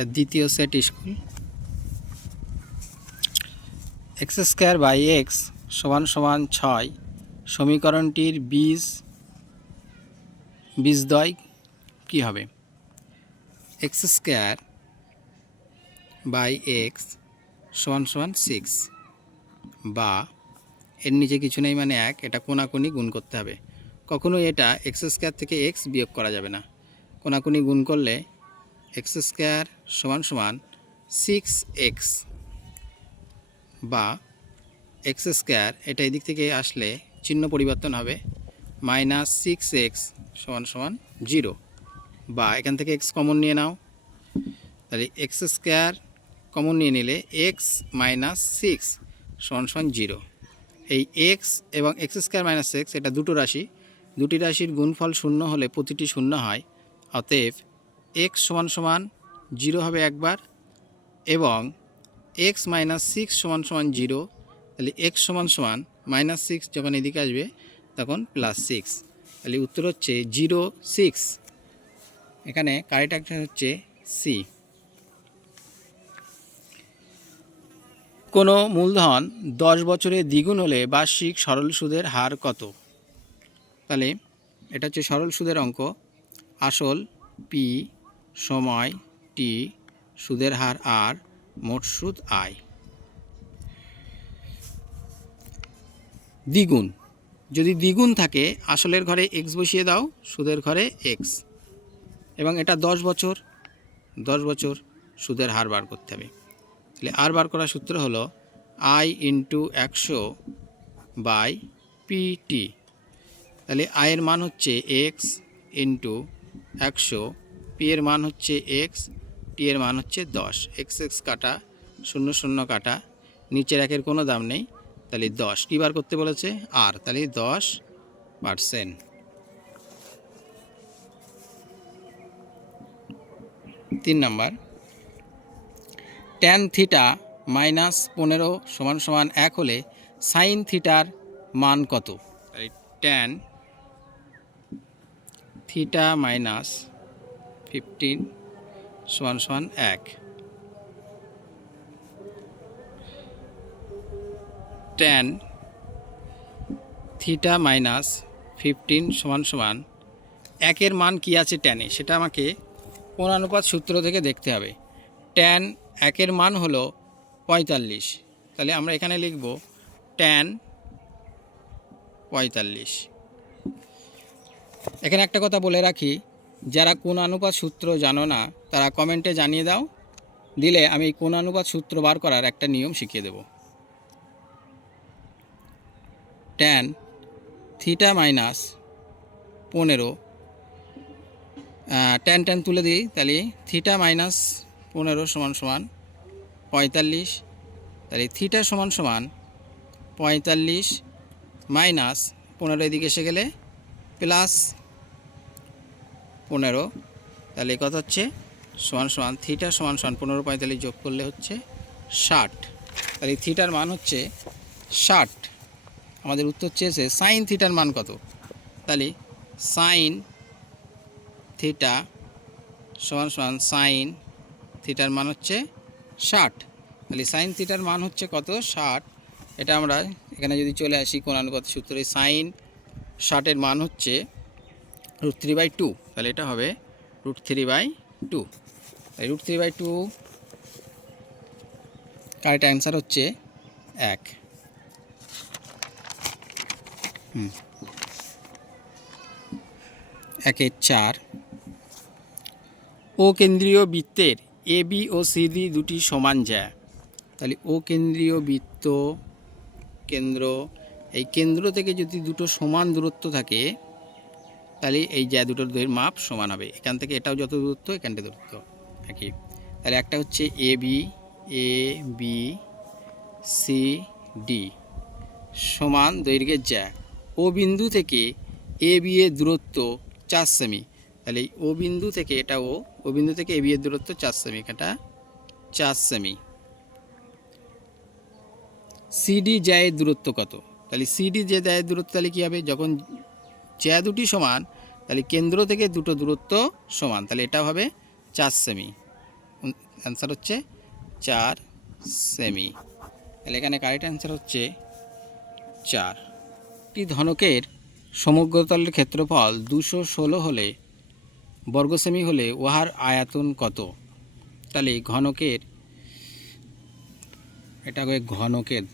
এটা দ্বিতীয় set school. X square by x সমান সমান 6 সমীকরণটির বীজদ্বয় কী হবে? এক্স স্কোয়ার বাই এক্স সমান সমান 6, বা এর নিচে কিছু নেই মানে 1, এটা কোনাকুনি গুণ করতে হবে। কখনোই এটা এক্স স্কোয়ার থেকে এক্স বিয়োগ করা যাবে না। কোনাকুনি গুণ করলে এক্স স্কোয়ার সমান সমান 6x, বা এক্স স্কোয়ার এটা এদিক থেকে আসলে চিহ্ন পরিবর্তন হবে, -6x সমান সমান 0, বা এখান থেকে এক্স কমন নিয়ে নাও, তাহলে এক্স স্কোয়ার কমন নিয়ে নিলে এক্স - 6 সমান সমান 0। এই এক্স এবং এক্স স্কোয়ার মাইনাস এক্স এটা দুটো রাশি, দুটি রাশির গুণফল শূন্য হলে প্রতিটি শূন্য হয়। অতএব এক্স সমান সমান 0 হবে একবার, এবং এক্স - 6 সমান সমান 0, তাহলে এক্স সমান সমান -6 যখন এদিকে আসবে তখন +6, তাহলে উত্তর হচ্ছে 0, 6। এখানে কারেক্ট অ্যান্সার হচ্ছে সি। কোনো মূলধন 10 বছরে দ্বিগুণ হলে বার্ষিক সরল সুদের হার কত? তাহলে এটা হচ্ছে সরল সুদের অঙ্ক। আসল পি, সময় টি, সুদের হার আর, মোট সুদ আই। দ্বিগুণ, যদি দ্বিগুণ থাকে আসলের ঘরে এক্স বসিয়ে দাও, সুদের ঘরে এক্স, এবং এটা 10 বছর, 10 বছর সুদের হার বার করতে হবে। তাহলে আর বার করার সূত্র হলো আই ইন্টু 100/পিটি। তাহলে আয়ের মান হচ্ছে এক্স ইন্টু 100, পি এর মান হচ্ছে এক্স, টি এর মান হচ্ছে 10। এক্স এক্স কাটা, 0 0 কাটা, নিচের একের কোনো দাম নেই, তাহলে 10 কী বার করতে বলেছে? আর, তাহলে 10%। 3 নাম্বার, tan থিটা -15 সমান সমান 1 হলে সাইন থিটার মান কত? tan থিটা -15 সমান সমান 1। tan থিটা -15 সমান সমান 1-এর মান কি আছে ট্যানে, সেটা আমাকে কোণানুপাত সূত্র থেকে দেখতে হবে। tan 1-এর মান হলো 45, তাহলে আমরা এখানে লিখব tan 45। এখানে একটা কথা বলে রাখি, যারা কোণানুপাত সূত্র জানো না তারা কমেন্টে জানিয়ে দাও, দিলে আমি কোণানুপাত সূত্র বার করার একটা নিয়ম শিখিয়ে দেব। tan থিটা -15, tan তুলে দিই, তাহলে থিটা -15 সমান সমান 45, তাহলে থিটা সমান সমান 45 -15 এদিকে এসে গেলে +15, তাহলে কত হচ্ছে? সমান সমান থিটা সমান সমান 15 45 যোগ করলে হচ্ছে 60, তাহলে থিটার মান হচ্ছে 60। আমাদের উত্তর চেয়েছে সাইন থিটার মান কত, তাহলে সাইন থিটা সমান সমান সাইন থিটার মান হচ্ছে 60, তাহলে সাইন থিটার মান হচ্ছে কত? 60। এটা আমরা এখানে যদি চলে আসি কোণানুপাত সূত্রে, সাইন 60-এর মান হচ্ছে √3/2, তাহলে এটা হবে √3/2, তাই √3/2 কারেক্ট অ্যান্সার হচ্ছে 1। 1-4, ও কেন্দ্রীয় বৃত্তের A B O C D দুটি সমান জ্যা। তাহলে ও কেন্দ্রীয় বৃত্ত, কেন্দ্র, এই কেন্দ্র থেকে যদি দুটো সমান দূরত্ব থাকে তাহলে এই জ্যা দুটোর দৈর্ঘ্যের মাপ সমান হবে। এখান থেকে এটাও যত দূরত্ব, এখানটা দূরত্ব একই। তাহলে একটা হচ্ছে এ বি সি ডি সমান দৈর্ঘ্যের জ্যা। ও বিন্দু থেকে এ বি এর দূরত্ব 4 সেমি, তাহলে ও বিন্দু থেকে এটা ও বিন্দু থেকে এ বি এর দূরত্ব 4 সেমি, এটা 4 সেমি। সিডি জ্যায়ের দূরত্ব কত? তাহলে সিডি যে জ্যায়ের দূরত্ব, তাহলে কী হবে? যখন জ্যা দুটি সমান তাহলে কেন্দ্র থেকে দুটো দূরত্ব সমান, তাহলে এটা হবে 4 সেমি। অ্যান্সার হচ্ছে 4 সেমি। তাহলে এখানে কারেক্ট অ্যান্সার হচ্ছে 4। একটি ধনকের সমগ্রতলের ক্ষেত্রফল 216 হলে বর্গ সেমি হলে উহার আয়তন কত? তাহলে ঘনকের, এটা হবে ঘনকের,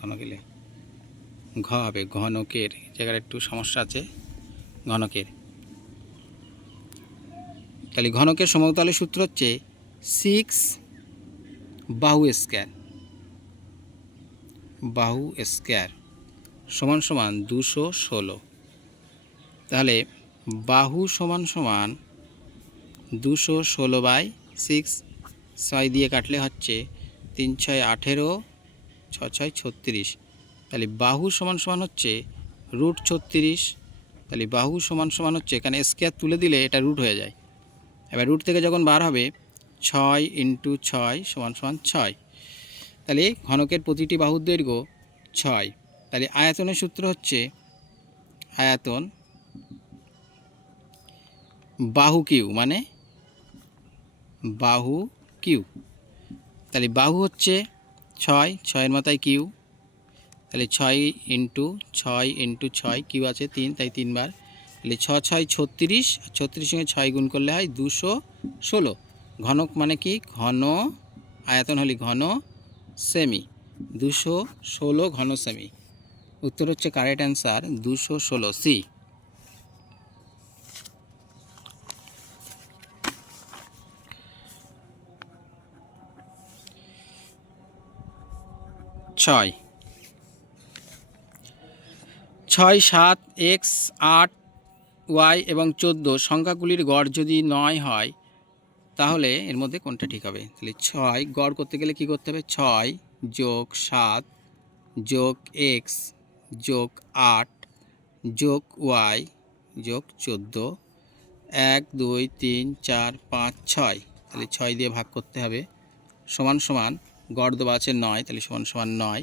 ঘনকেলে ঘ হবে, ঘনকের জায়গায় একটু সমস্যা আছে, ঘনকের। তাহলে ঘনকের সমতলের সূত্র হচ্ছে 6 বাহু স্কয়ার, বাহু স্কয়ার সমান সমান 216। তাহলে বাহু সমান সমান 216/6, 6 দিয়ে কাটলে হচ্ছে 3 6 18, 6 6 36। তাহলে বাহু সমান সমান হচ্ছে √36। তাহলে বাহু সমান সমান হচ্ছে, এখানে স্কয়ার তুলে দিলে এটা রুট হয়ে যায়। এবার রুট থেকে যখন বার হবে 6 × 6 সমান সমান 6। তাহলে ঘনকের প্রতিটি বাহুর দৈর্ঘ্য 6। তাহলে আয়তনের সূত্র হচ্ছে আয়তন বাহু কিউ, মানে বাহু কিউ। তাহলে বাহু হচ্ছে 6, 6-এর মাথায় কিউ, তাহলে 6 × 6 × 6, কিউ আছে 3, তাই 3 বার। তাহলে 6 6 36, 36 সঙ্গে 6 গুণ করলে হয় 216। ঘনক মানে কি? ঘন, আয়তন হলে ঘন সেমি, 216 ঘন সেমি। উত্তর হচ্ছে correct answer 216 C. 6 6 7 x 8 y এবং 14 সংখ্যাগুলির গড় যদি 9 হয় তাহলে এর মধ্যে কোনটা ঠিক হবে? তাহলে 6 গড় করতে গেলে কি করতে হবে? 6 + 7 + x + 8 + y + 14, 1 2 3 4 5 6। তাহলে 6 দিয়ে ভাগ করতে হবে, সমান সমান গড় দেওয়া আছে 9, তাহলে সমান সমান 9।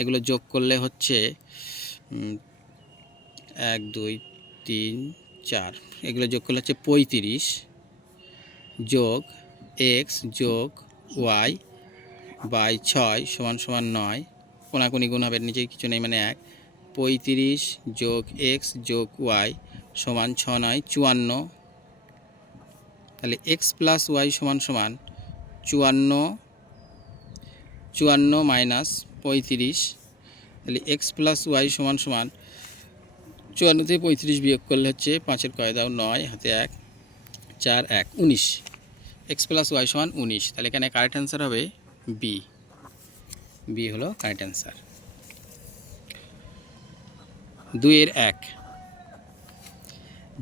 এগুলো যোগ করলে হচ্ছে 1 2 3 4, এগুলো যোগ করলে হচ্ছে 35 যোগ x যোগ y বাই 6 সমান সমান 9। কোনাকুনি গুণ হবে, নিচে কিছু নেই মানে 1। 35 যোগ x যোগ y সমান 6 9 54। তাহলে x প্লাস y সমান সমান 54, 54 মাইনাস 35। তাহলে x প্লাস y সমান সমান 54 থেকে 35 বিয়োগ করলে হচ্ছে 5-এর কয় দাও 9, হাতে 1 4 1 19। x প্লাস y সমান 19। তাহলে এখানে কারেক্ট অ্যান্সার হবে বি। বি হলো কারেক্ট অ্যান্সার। 2-এর 1,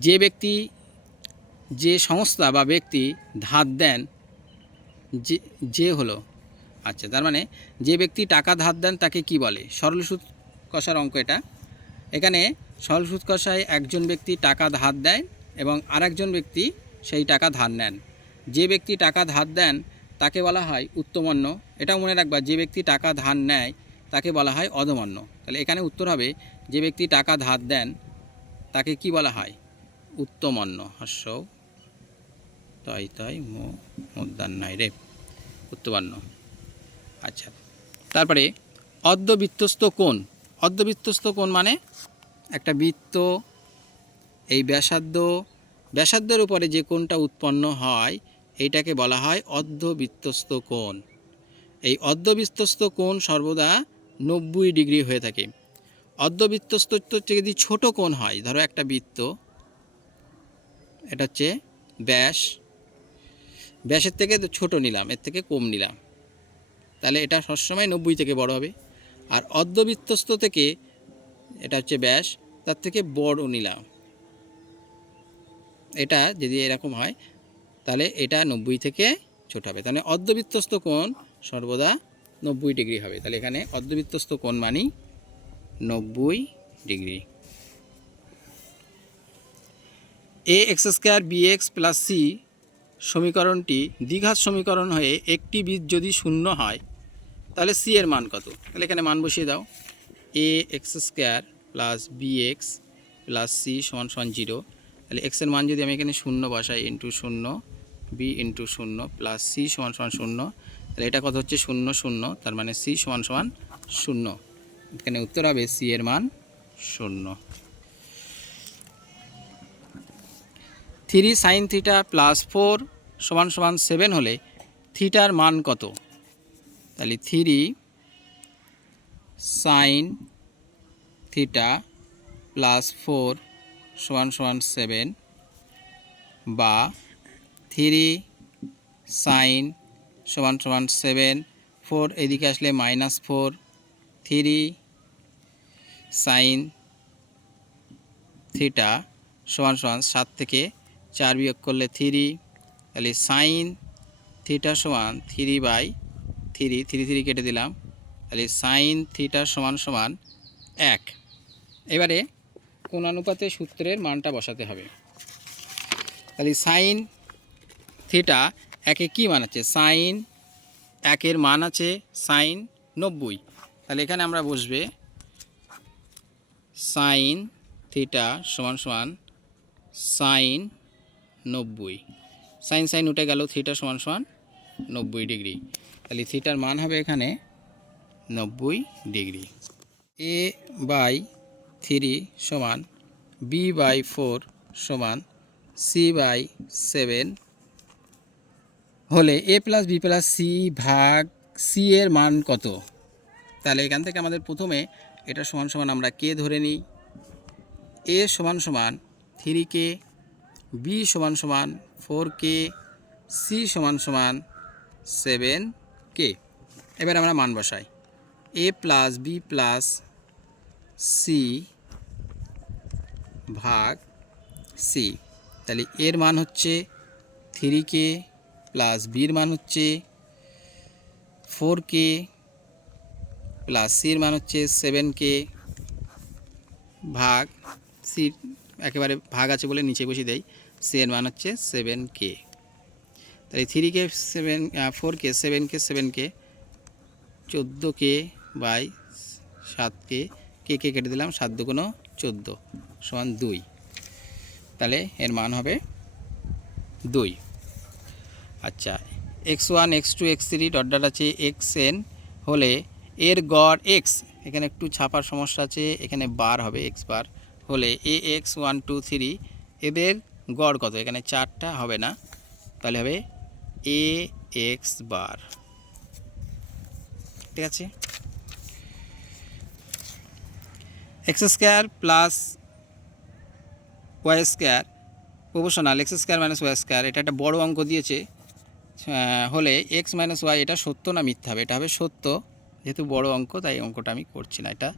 যে ব্যক্তি, যে সংস্থা বা ব্যক্তি ধার দেন, যে হলো, আচ্ছা তার মানে যে ব্যক্তি টাকা ধার দেন তাকে কি বলে? সরল সুদ কষার অঙ্ক এটা। এখানে সরল সুদ কষায় একজন ব্যক্তি টাকা ধার দেয় এবং আরেকজন ব্যক্তি সেই টাকা ধার নেন। যে ব্যক্তি টাকা ধার দেন তাকে বলা হয় উত্তমন্য। এটাও মনে রাখবা, যে ব্যক্তি টাকা ধার নেয় তাকে বলা হয় অধমন্য। তাহলে এখানে উত্তর হবে, যে ব্যক্তি টাকা ধার দেন তাকে কি বলা হয়? উত্তমন্য। হর্ষ তয় তয় মধ্যাহ্নয় রে, উত্তমন্য। আচ্ছা, তারপরে অর্ধবৃত্তস্থ কোণ। অর্ধবৃত্তস্থ কোণ মানে একটা বৃত্ত, এই ব্যাসার্ধের উপরে যে কোণটা উৎপন্ন হয় এইটাকে বলা হয় অর্ধবৃত্তস্থ কোণ। এই অর্ধবৃত্তস্থ কোণ সর্বদা 90 ডিগ্রি হয়ে থাকে। অর্ধবৃত্তস্থ থেকে যদি ছোট কোণ হয়, ধরো একটা বৃত্ত, এটা হচ্ছে ব্যাস, ব্যাসের থেকে ছোট নিলাম, এর থেকে কম নিলাম, তাহলে এটা সবসময় 90 থেকে বড় হবে। আর অর্ধবৃত্তস্থ থেকে, এটা হচ্ছে ব্যাস, তার থেকে বড় নিলাম, এটা যদি এরকম হয় তাহলে এটা 90 থেকে ছোট হবে। তাহলে অর্ধবৃত্তস্থ কোণ সর্বদা 90 ডিগ্রি হবে। তাহলে এখানে অর্ধবৃত্তস্থ কোণ মানে 90 ডিগ্রি। ax² bx + c সমীকরণটি দ্বিঘাত সমীকরণ হয়ে একটি বীজ যদি শূন্য হয় তাহলে c এর মান কত? তাহলে এখানে মান বসিয়ে দাও, ax² + bx + c = 0। তাহলে x এর মান যদি আমি এখানে 0 বসাই, × 0 বি ইন্টু 0 প্লাস সি সমান সমান 0। তাহলে এটা কত হচ্ছে 0 0, তার মানে সি সমান সমান 0। এখানে উত্তর হবে সি এর মান 0। 3 সাইন থিটা প্লাস 4 সমান সমান 7 হলে থিটার মান কত? তাহলে 3 সাইন থিটা প্লাস 4 সমান সমান 7 বা 3 সাইন সমান সমান 7, 4 এদিকে আসলে -4, 3 সাইন থিটা সমান সমান 7 থেকে 4 বিয়োগ করলে 3, তাহলে সাইন থিটা সমান 3/3, 3 কেটে দিলাম, তাহলে সাইন থিটা সমান সমান 1। এবারে কোন অনুপাতে সূত্রের মানটা বসাতে হবে। তাহলে সাইন থিটা একে কী মান আছে? সাইন একের মান আছে সাইন 90। তাহলে এখানে আমরা বসবে সাইন থিটা সমান সমান সাইন 90, সাইন সাইন উঠে গেল, থিটা সমান সমান 90 ডিগ্রি। তাহলে থিটার মান হবে এখানে 90 ডিগ্রি। a/3 সমান b/4 সমান c/7 হলে a plus B plus C ভাগ সি এর মান কত? তাহলে এখান থেকে আমাদের প্রথমে এটা সমান সমান আমরা কে ধরে নিই। a সমান সমান 3k, b সমান সমান 4k, c সমান সমান 7k। এবার আমরা মান বসাই a plus B plus C ভাগ সি। তাহলে এর মান হচ্ছে 3k প্লাস বির মান হচ্ছে 4k প্লাস সির মান হচ্ছে 7k ভাগ সি, একেবারে ভাগ আছে বলে নিচে বসিয়ে দেয়, সি এর মান হচ্ছে 7k। তাহলে 3k 7, 4k 7k 7k 14k by 7k, কে কেটে দিলাম, 7 2 14 সমান 2। তাহলে এর মান হবে 2। আচ্ছা, x1 x2 x3 dot dot আছে xn হলে এর গড় x, এখানে একটু ছাপার সমস্যা আছে, এখানে বার হবে x বার হলে ax 1 2 3 এদের গড় কত? এখানে 4টা হবে না, তাহলে হবে ax বার। ঠিক আছে, x square plus y square proportional x square minus y square, এটা একটা বড় অঙ্ক দিয়েছে হলে এক্স মাইনাস ওয়াই, এটা সত্য না মিথ্যা হবে? এটা হবে সত্য, যেহেতু বড় অঙ্ক তাই অঙ্কটা আমি করছি না, এটা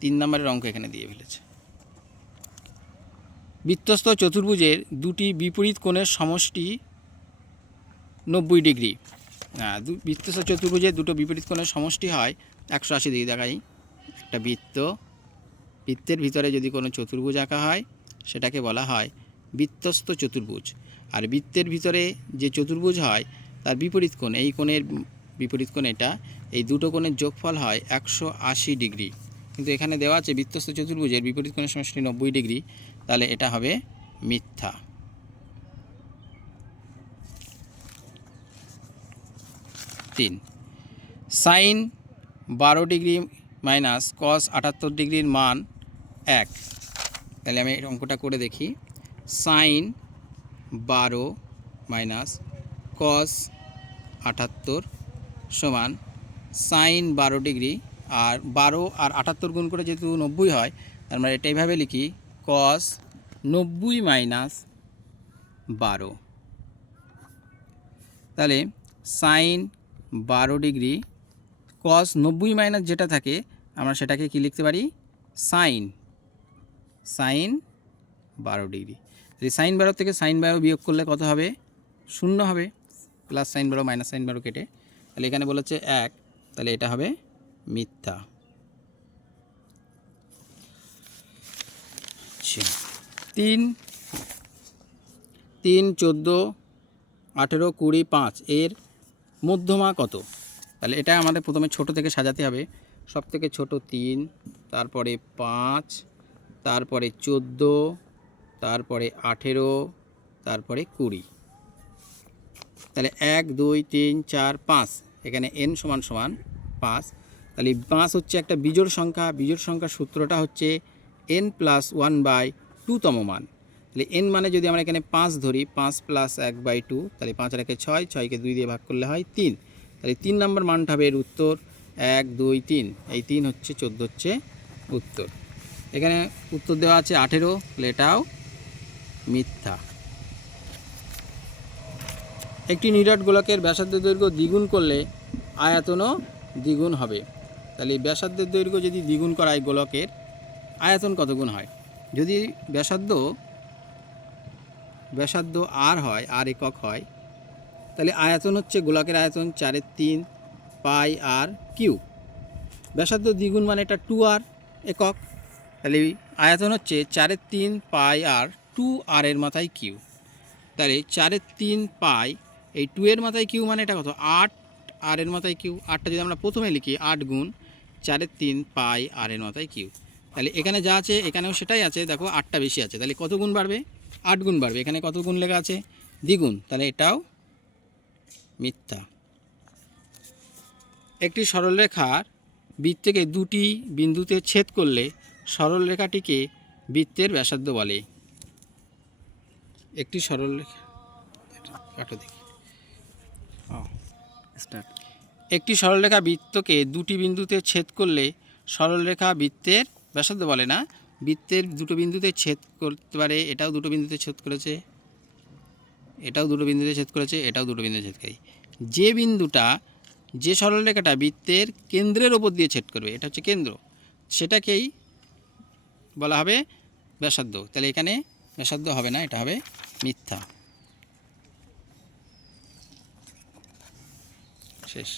3 নম্বরের অঙ্ক এখানে দিয়ে ফেলেছে। বৃত্তস্থ চতুর্ভুজের দুটি বিপরীত কোণের সমষ্টি 90 ডিগ্রি। বৃত্তস্থ চতুর্ভুজের দুটো বিপরীত কোণের সমষ্টি হয় 180 ডিগ্রি। দেখাই, একটা বৃত্তের ভিতরে যদি কোনো চতুর্ভুজ আঁকা হয় সেটাকে বলা হয় বৃত্তস্থ চতুর্ভুজ। আর বৃত্তের ভিতরে যে চতুর্ভুজ হয় তার বিপরীত কোণ, এই কোণের বিপরীত কোণ এটা, এই দুটো কোণের যোগফল হয় 180 ডিগ্রি। কিন্তু এখানে দেওয়া আছে বৃত্তস্থ চতুর্ভুজের বিপরীত কোণের সমষ্টি 90 ডিগ্রি, তাহলে এটা হবে মিথ্যা। 3 সাইন 12 ডিগ্রি মাইনাস কস 78 ডিগ্রির মান 1। তাহলে আমি এই অঙ্কটা করে দেখি। সাইন 12 মাইনাস কস 78 সমান সাইন 12 ডিগ্রি, আর 12 আর 78 গুণ করে যেহেতু 90 হয়, তার মানে এটা এইভাবে লিখি কস 90 মাইনাস 12। তাহলে সাইন 12 ডিগ্রি কস 90 মাইনাস যেটা থাকে আমরা সেটাকে কি লিখতে পারি? Sign 12 degree. সাইন 12 থেকে সাইন 12 বিয়োগ করলে কত হবে? 0 হবে, প্লাস সাইন 12 মাইনাস সাইন 12 কেটে। তাহলে এখানে বলেছে 1, তাহলে এটা হবে মিথ্যা। 3 14 18 20 5 এর মধ্যমা কত? তাহলে এটা আমাদের প্রথমে ছোট থেকে সাজাতে হবে। সব থেকে ছোট 3, তারপরে 5, তারপরে 14, তারপরে 18, তারপরে 20। তাহলে 1 2 3 4 5, এখানে n সমান সমান 5। তাহলে 5 হচ্ছে একটা বিজোড় সংখ্যা। বিজোড় সংখ্যার সূত্রটা হচ্ছে n প্লাস 1/2তম মান। তাহলে n মানে যদি আমরা এখানে 5 ধরি, 5 প্লাস 1/2, তাহলে 5 রেখে 6, 6কে 2 দিয়ে ভাগ করলে হয় 3। তাহলে 3 নম্বর মানটা হবে এর উত্তর 1 2 3। এই 3 হচ্ছে 14 হচ্ছে উত্তর। এখানে উত্তর দেওয়া আছে 18, তাহলে এটাও মিথ্যা। একটি নিরেট গোলকের ব্যাসার্ধ দৈর্ঘ্য দ্বিগুণ করলে আয়তনও দ্বিগুণ হবে। তাহলে ব্যাসার্ধের দৈর্ঘ্য যদি দ্বিগুণ করা হয় গোলকের, আয়তন কত গুণ হয়? যদি ব্যাসার্ধ আর হয়, আর একক হয়, তাহলে আয়তন হচ্ছে গোলকের আয়তন 4/3 পাই আর কিউ। ব্যাসার্ধ দ্বিগুণ মানে এটা 2r একক, তাহলে আয়তন হচ্ছে 4/3 পাই আর 2r এর মাথায় কিউ। তাহলে 4/3 পাই, এই 2 এর মাথায় কিউ মানে এটা কত? 8 আর এর মাথায় কিউ। 8টা যদি আমরা প্রথমে লিখি, 8 গুণ 4/3 পাই আর এর মাথায় কিউ। তাহলে এখানে যা আছে এখানেও সেটাই আছে, দেখো 8টা বেশি আছে, তাহলে কত গুণ বাড়বে? 8 গুণ বাড়বে। এখানে কত গুণ লেখা আছে? দ্বিগুণ, তাহলে এটাও মিথ্যা। একটি সরলরেখার বৃত্তকে দুটি বিন্দুতে ছেদ করলে সরলরেখাটিকে বৃত্তের ব্যাসার্ধ বলে। একটি সরলরেখা কাটো দেখি। স্টার্ট। একটি সরলরেখা বৃত্তকে দুটি বিন্দুতে ছেদ করলে সরলরেখা বৃত্তের ব্যাসার্ধ বলে না। বৃত্তের দুটো বিন্দুতে ছেদ করতে পারে, এটাও দুটো বিন্দুতে ছেদ করেছে, এটাও দুটো বিন্দুতে ছেদ করেছে, এটাও দুটো বিন্দুতে ছেদ করে। যে সরলরেখাটা বৃত্তের কেন্দ্রের ওপর দিয়ে ছেদ করবে, এটা হচ্ছে কেন্দ্র, সেটাকেই বলা হবে ব্যাসার্ধ। তাহলে এখানে ব্যাসার্ধ হবে না, এটা হবে মিথ্যা। শেষ।